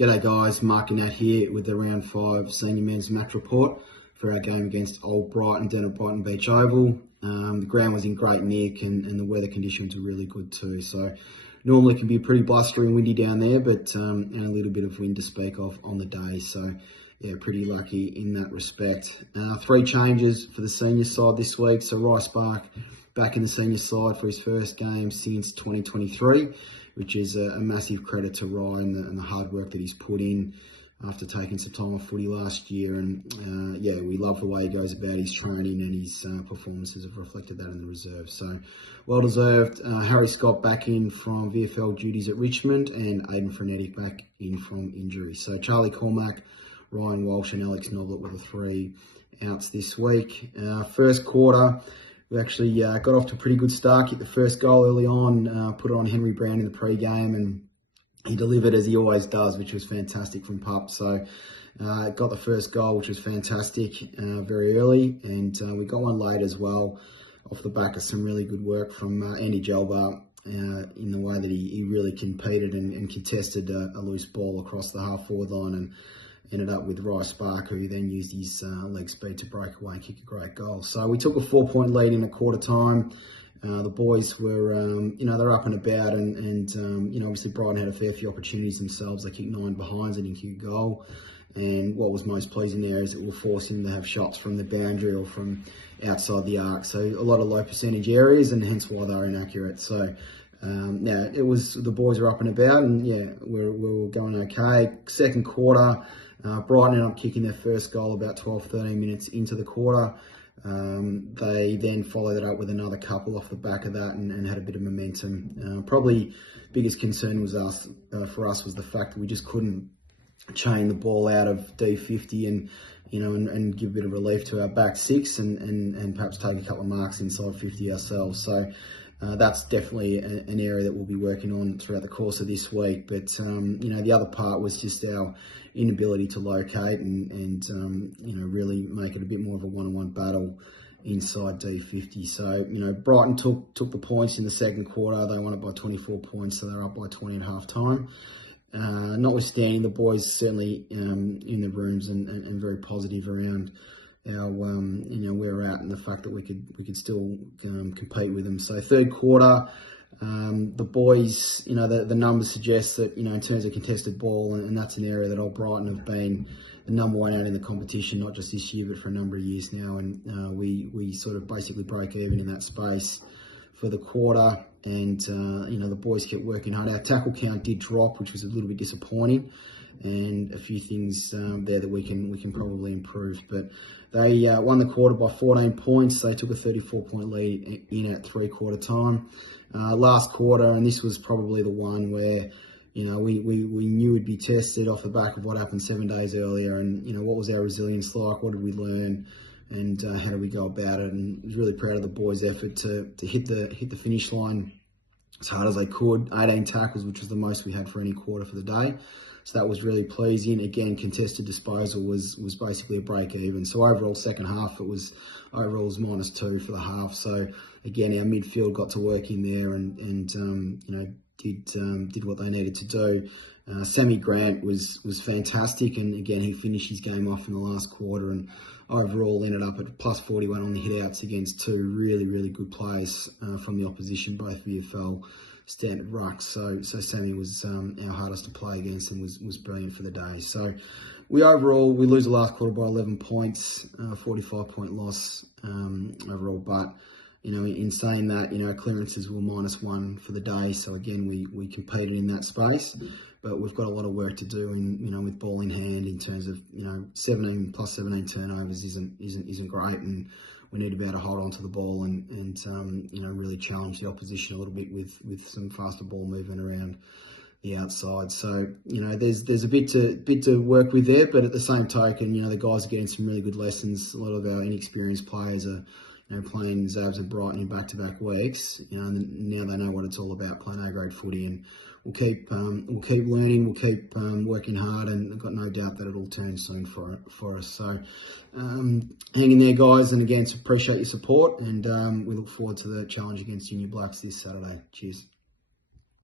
G'day guys, Mark and Nat here with the round 5 senior men's match report for our game against Old Brighton down at Brighton Beach Oval. The ground was in great nick and the weather conditions were really good too. So normally it can be pretty blustery and windy down there, but and a little bit of wind to speak of on the day. So yeah, pretty lucky in that respect. 3 changes for the senior side this week. So Rice Bark back in the senior side for his first game since 2023. Which is a massive credit to Ryan and the hard work that he's put in after taking some time off footy last year. And yeah, we love the way he goes about his training, and his performances have reflected that in the reserve. So well deserved. Harry Scott back in from VFL duties at Richmond, and Aidan Frenetic back in from injury. So Charlie Cormack, Ryan Walsh and Alex Noblett were the 3 outs this week. First quarter, we actually got off to a pretty good start, hit the first goal early on, put it on Henry Brown in the pre-game, and he delivered as he always does, which was fantastic from Pup. So got the first goal, which was fantastic very early, and we got one late as well off the back of some really good work from Andy Gelbar in the way that he really competed and contested a loose ball across the half-forward line, and ended up with Rice Bark, who then used his leg speed to break away and kick a great goal. So we took a 4-point lead in a quarter time. The boys were, they're up and about, and obviously Brighton had a fair few opportunities themselves. They kicked 9 behinds and didn't kick a goal. And what was most pleasing there is that we were forcing them to have shots from the boundary or from outside the arc. So a lot of low percentage areas, and hence why they were inaccurate. So yeah, it was, the boys were up and about, and yeah, we were going okay. Second quarter, Brighton ended up kicking their first goal about 12-13 minutes into the quarter. They then followed it up with another couple off the back of that, and had a bit of momentum. Probably biggest concern was for us was the fact that we just couldn't chain the ball out of D50 and give a bit of relief to our back 6 and perhaps take a couple of marks inside 50 ourselves. So that's definitely an area that we'll be working on throughout the course of this week. But the other part was just our inability to locate and really make it a bit more of a one-on-one battle inside D50. So Brighton took the points in the second quarter. They won it by 24 points, so they're up by 20 at half time. Notwithstanding, the boys certainly in the rooms and very positive around our where we're at and the fact that we could still compete with them. So third quarter, the boys, the numbers suggest that in terms of contested ball, and that's an area that Old Brighton have been the number 1 out in the competition, not just this year but for a number of years now, and we sort of basically break even in that space for the quarter. And the boys kept working hard. Our tackle count did drop, which was a little bit disappointing, and a few things there that we can probably improve. But they won the quarter by 14 points. They took a 34-point lead in at 3-quarter time. Last quarter, and this was probably the one where we knew we'd be tested off the back of what happened 7 days earlier, and what was our resilience like? What did we learn? And how do we go about it? And I was really proud of the boys' effort to hit the finish line as hard as they could. 18 tackles, which was the most we had for any quarter for the day. So that was really pleasing. Again, contested disposal was basically a break even. So overall second half, it was -2 for the half. So again, our midfield got to work in there and did what they needed to do. Sammy Grant was fantastic, and again he finished his game off in the last quarter, and overall ended up at +41 on the hitouts against 2 really good players from the opposition, both VFL standard rucks. So Sammy was our hardest to play against and was brilliant for the day. So we lose the last quarter by 11 points, 45-point loss overall, but in saying that, clearances were -1 for the day. So again, we competed in that space, but we've got a lot of work to do with ball in hand in terms of 17 turnovers isn't great, and we need to be able to hold on to the ball and really challenge the opposition a little bit with some faster ball movement around the outside. So there's a bit to work with there, but at the same token, the guys are getting some really good lessons. A lot of our inexperienced players are playing Zabs and Brighton in back-to-back weeks. And now they know what it's all about, playing A-grade footy, and we'll keep learning, we'll keep working hard, and I've got no doubt that it'll turn soon for us. So hang in there, guys, and again, appreciate your support, and we look forward to the challenge against Union Blacks this Saturday. Cheers.